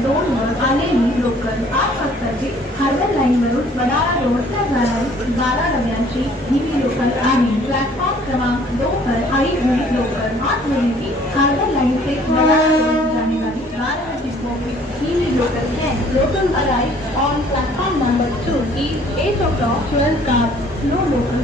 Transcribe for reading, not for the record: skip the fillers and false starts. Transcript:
2 वर आलेली लोकल 8 वाजताची हार्बर लाईनवरून वडाळा रोडला जाणारी 12 डब्यांची ही लोकल आणि प्लॅटफॉर्म क्रमांक 2 पर आई हुई लोकल 8 बजे हार्बर लाइन से वडाळा रोड जाने वाली 12 डिब्बों की ही लोकल है. Local arrives on platform number 2 is 8 o'clock 12 cars. No local